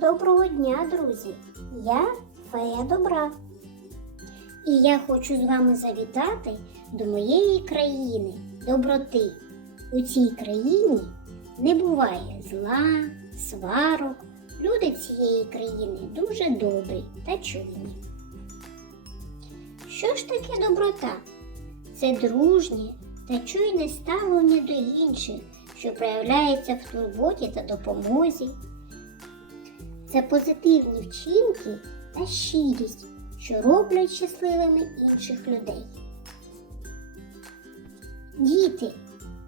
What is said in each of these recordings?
Доброго дня, друзі! Я фея добра. І я хочу з вами завітати до моєї країни доброти. У цій країні не буває зла, сварок. Люди цієї країни дуже добрі та чуйні. Що ж таке доброта? Це дружнє та чуйне ставлення до інших, що проявляється в турботі та допомозі. Це позитивні вчинки та щирість, що роблять щасливими інших людей. Діти,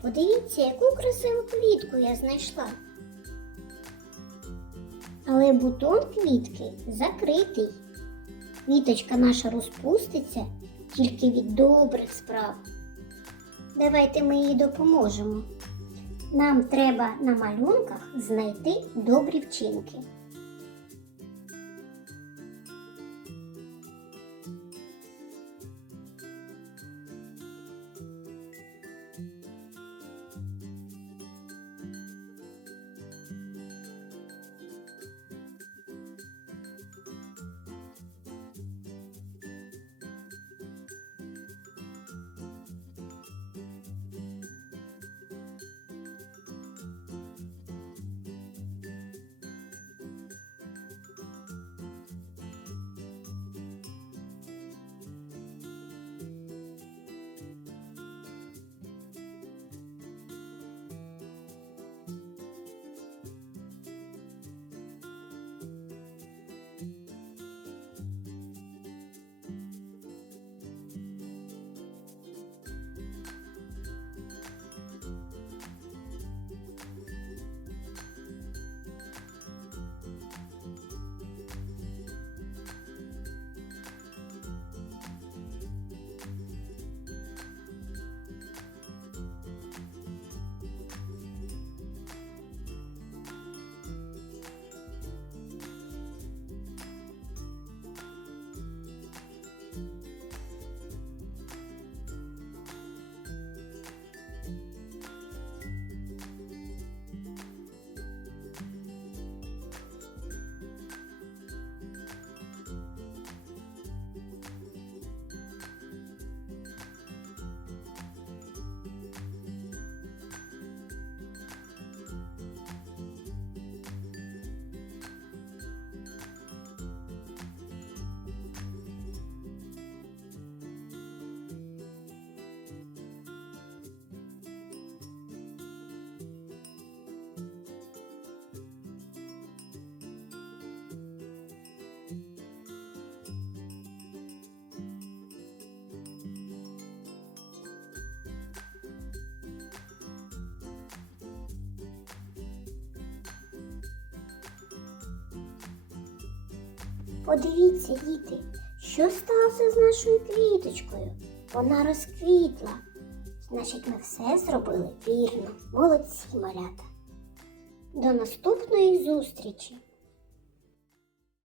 подивіться, яку красиву квітку я знайшла. Але бутон квітки закритий. Квіточка наша розпуститься тільки від добрих справ. Давайте ми їй допоможемо. Нам треба на малюнках знайти добрі вчинки. Подивіться, діти, що сталося з нашою квіточкою? Вона розквітла. Значить, ми все зробили вірно. Молодці, малята. До наступної зустрічі!